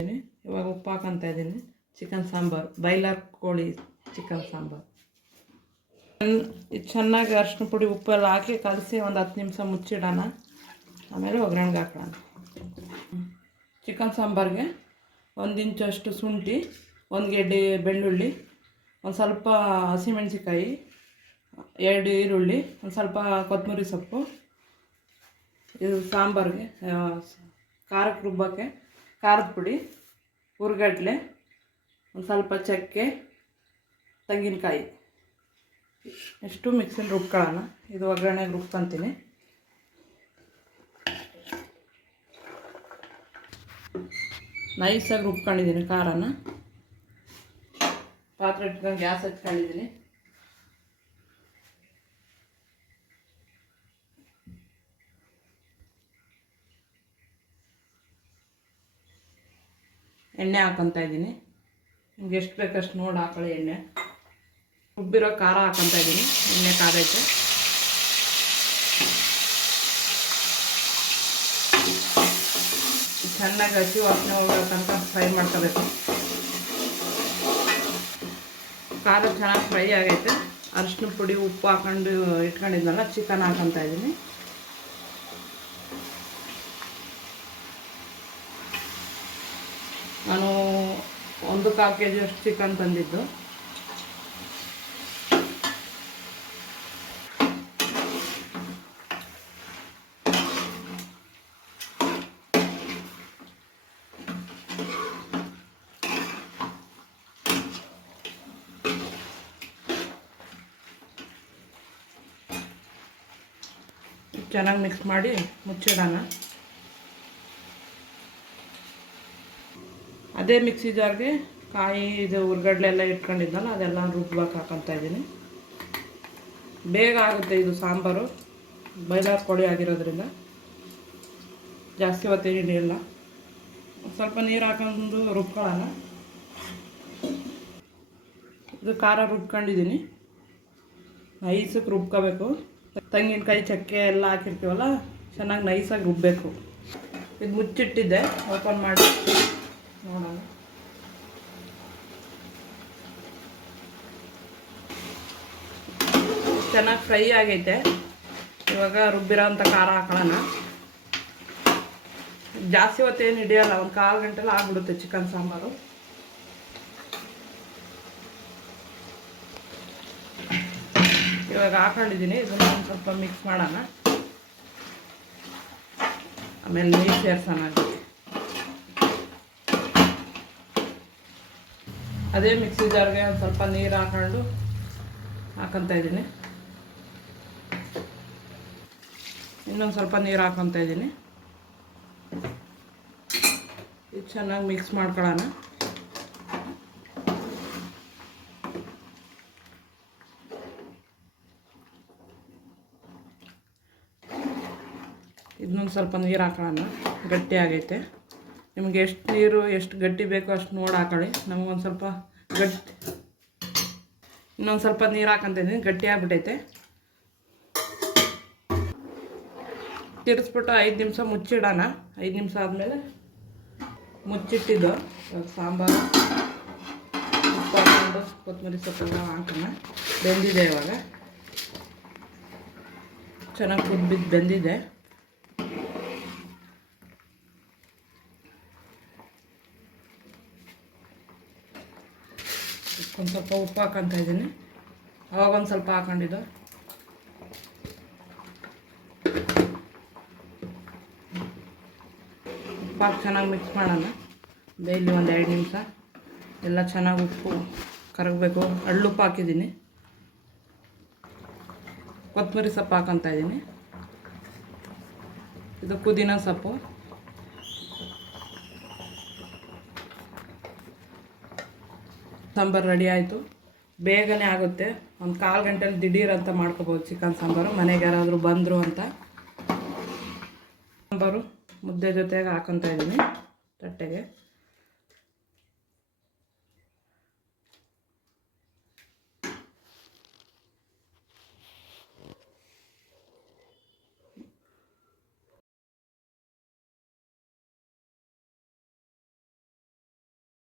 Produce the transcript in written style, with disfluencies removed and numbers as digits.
ಇವಾಗ ಉಪ್ಪು ಹಾಕೊತಾ ಇದ್ದೀನಿ. ಚಿಕನ್ ಸಾಂಬಾರು, ಬಾಯ್ಲರ್ ಕೋಳಿ ಚಿಕನ್ ಸಾಂಬಾರು. ಚೆನ್ನಾಗಿ ಅರಿಶಿನ ಪುಡಿ ಉಪ್ಪೆಲ್ಲ ಹಾಕಿ ಕಲಸಿ ಒಂದು 10 ನಿಮಿಷ ಮುಚ್ಚಿಡೋಣ. ಆಮೇಲೆ ಒಗ್ಗರಣೆಗೆ ಹಾಕೋಣ. ಚಿಕನ್ ಸಾಂಬಾರಿಗೆ 1 ಇಂಚಷ್ಟು ಶುಂಠಿ, 1 ಗೆಡ್ಡೆ ಬೆಳ್ಳುಳ್ಳಿ, ಒಂದು ಸ್ವಲ್ಪ ಹಸಿಮೆಣಸಿಕಾಯಿ, 2 ಈರುಳ್ಳಿ, ಒಂದು ಸ್ವಲ್ಪ ಕೊತ್ತಂಬರಿ ಸೊಪ್ಪು. ಇದು ಸಾಂಬಾರಿಗೆ ಖಾರಕ್ಕೆ ರುಬ್ಬಕ್ಕೆ ಖಾರದ ಪುಡಿ, ಹುರ್ಗಡ್ಲೆ, ಒಂದು ಸ್ವಲ್ಪ ಚಕ್ಕೆ, ತೆಂಗಿನಕಾಯಿ ಎಷ್ಟು ಮಿಕ್ಸಿಲಿ ರುಬ್ಕೊಳ್ಳೋಣ. ಇದು ಒಗ್ಗರಣೆಗೆ ರುಬ್ಕೊತೀನಿ. ನೈಸಾಗಿ ರುಬ್ಕೊಂಡಿದ್ದೀನಿ. ಖಾರನ ಪಾತ್ರೆ ಇಟ್ಕೊಂಡು ಗ್ಯಾಸ್ ಹಚ್ಕೊಂಡಿದ್ದೀನಿ. ಎಣ್ಣೆ ಹಾಕೊತಾ ಇದ್ದೀನಿ. ನಿಮ್ಗೆ ಎಷ್ಟು ಬೇಕಷ್ಟು ನೋಡಿ ಹಾಕೊಳ್ಳಿ ಎಣ್ಣೆ. ರುಬ್ಬಿರೋ ಖಾರ ಹಾಕೊತಾ ಇದ್ದೀನಿ. ಎಣ್ಣೆ ಕಾದೈತೆ. ಚೆನ್ನಾಗಿ ಹಸಿ ವಾಸನೆ ಹೋಗೋ ತನಕ ಫ್ರೈ ಮಾಡ್ಕೋಬೇಕು. ಖಾರ ಚೆನ್ನಾಗಿ ಫ್ರೈ ಆಗೈತೆ. ಅರಿಶಿನ ಪುಡಿ ಉಪ್ಪು ಹಾಕೊಂಡು ಇಟ್ಕೊಂಡಿದ್ನಲ್ಲ, ಚಿಕನ್ ಹಾಕೊತಾ ಇದ್ದೀನಿ. ನಾನು 1.25 kg ಅಷ್ಟು ಚಿಕನ್ ತಂದಿದ್ದು. ಚೆನ್ನಾಗಿ ಮಿಕ್ಸ್ ಮಾಡಿ ಮುಚ್ಚಿಡೋಣ. ಅದೇ ಮಿಕ್ಸಿ ಜಾರ್ಗೆ ಕಾಯಿ ಇದು ಹುರ್ಗಡ್ಲೆಲ್ಲ ಇಟ್ಕೊಂಡಿದ್ದಲ್ಲ ಅದೆಲ್ಲ ರುಬ್ಬಕ್ಕೆ ಹಾಕೊತಾ ಇದ್ದೀನಿ. ಬೇಗ ಆಗುತ್ತೆ ಇದು ಸಾಂಬಾರು. ಬಾಯ್ಲರ್ ಕೋಳಿ ಆಗಿರೋದ್ರಿಂದ ಜಾಸ್ತಿ ಹೊತ್ತೇನು ಹಿಡಿಯಲ್ಲ. ಸ್ವಲ್ಪ ನೀರು ಹಾಕೊಂಡು ರುಬ್ಕೊಳ್ಳೋಣ. ಇದು ಖಾರ ರುಬ್ಕೊಂಡಿದ್ದೀನಿ. ನೈಸಕ್ಕೆ ರುಬ್ಕೋಬೇಕು. ತೆಂಗಿನಕಾಯಿ ಚಕ್ಕೆ ಎಲ್ಲ ಹಾಕಿರ್ತೀವಲ್ಲ, ಚೆನ್ನಾಗಿ ನೈಸಾಗಿ ರುಬ್ಬಬೇಕು. ಇದು ಮುಚ್ಚಿಟ್ಟಿದ್ದೆ, ಓಪನ್ ಮಾಡಿ ನೋಡೋಣ. ಚೆನ್ನಾಗಿ ಫ್ರೈ ಆಗೈತೆ. ಇವಾಗ ರುಬ್ಬಿರೋ ಅಂಥ ಖಾರ ಹಾಕೊಳ್ಳೋಣ. ಜಾಸ್ತಿ ಹೊತ್ತೇನು ಹಿಡಿಯೋಲ್ಲ, ಒಂದು 1/4 ಗಂಟೆಲ್ಲ ಆಗ್ಬಿಡುತ್ತೆ ಚಿಕನ್ ಸಾಂಬಾರು. ಇವಾಗ ಹಾಕೊಂಡಿದ್ದೀನಿ. ಇದನ್ನು ಒಂದು ಸ್ವಲ್ಪ ಮಿಕ್ಸ್ ಮಾಡೋಣ. ಆಮೇಲೆ ನೀರು ಸೇರಿಸೋಣ. ಅದೇ ಮಿಕ್ಸಿ ಜಾರ್ಗೆ ಒಂದು ಸ್ವಲ್ಪ ನೀರು ಹಾಕೊಂಡು ಹಾಕೊತಾ ಇದ್ದೀನಿ. ಇನ್ನೊಂದು ಸ್ವಲ್ಪ ನೀರು ಹಾಕೊತಾ ಇದ್ದೀನಿ. ಇದು ಚೆನ್ನಾಗಿ ಮಿಕ್ಸ್ ಮಾಡ್ಕೊಳ್ಳೋಣ. ಇನ್ನೊಂದು ಸ್ವಲ್ಪ ನೀರು ಹಾಕೊಳ್ಳೋಣ. ಗಟ್ಟಿ ಆಗೈತೆ. ನಿಮಗೆ ಎಷ್ಟು ನೀರು ಎಷ್ಟು ಗಟ್ಟಿ ಬೇಕೋ ಅಷ್ಟು ನೋಡಿ ಹಾಕೊಳ್ಳಿ. ನಮಗೊಂದು ಸ್ವಲ್ಪ ಗಟ್ಟಿ, ಇನ್ನೊಂದು ಸ್ವಲ್ಪ ನೀರು ಹಾಕೊಂತಿದ್ದೀನಿ. ಗಟ್ಟಿ ಆಗ್ಬಿಟ್ಟೈತೆ. ತಿರ್ಸ್ಬಿಟ್ಟು 5 ನಿಮಿಷ ಮುಚ್ಚಿಡೋಣ. 5 ನಿಮಿಷ ಆದಮೇಲೆ ಮುಚ್ಚಿಟ್ಟಿದ್ದು ಸಾಂಬಾರು ಉಪ್ಪು ಹಾಕೊಂಡು ಕೊತ್ತಂಬರಿ ಸೊಪ್ಪೆಲ್ಲ ಹಾಕೋಣ. ಬೆಂದಿದೆ. ಇವಾಗ ಚೆನ್ನಾಗಿ ಕುದ್ಬಿದ್ದು ಬೆಂದಿದೆ. ಒಂದು ಸ್ವಲ್ಪ ಉಪ್ಪು ಹಾಕೊತಾ ಇದ್ದೀನಿ. ಅವಾಗ ಒಂದು ಸ್ವಲ್ಪ ಹಾಕೊಂಡಿದ್ದು. ಉಪ್ಪು ಹಾಕಿ ಚೆನ್ನಾಗಿ ಮಿಕ್ಸ್ ಮಾಡೋಣ. ಬೇಯಲಿ ಒಂದು 2 ನಿಮಿಷ. ಎಲ್ಲ ಚೆನ್ನಾಗಿ ಉಪ್ಪು ಕರಗಬೇಕು. ಹಳ್ಳುಪ್ಪು ಹಾಕಿದ್ದೀನಿ. ಕೊತ್ತಂಬರಿ ಸೊಪ್ಪು ಹಾಕೊತಾ ಇದ್ದೀನಿ. ಇದು ಪುದೀನ ಸೊಪ್ಪು. ಸಾಂಬಾರು ರೆಡಿ ಆಯಿತು. ಬೇಗನೆ ಆಗುತ್ತೆ. ಒಂದು 1/4 ಗಂಟೆಲಿ ದಿಢೀರ್ ಅಂತ ಮಾಡ್ಕೋಬೋದು ಚಿಕನ್ ಸಾಂಬಾರು. ಮನೆಗೆ ಯಾರಾದರೂ ಬಂದರು ಅಂತ. ಸಾಂಬಾರು ಮುದ್ದೆ ಜೊತೆಗೆ ಹಾಕೊತಾ ಇದ್ದೀನಿ ತಟ್ಟೆಗೆ.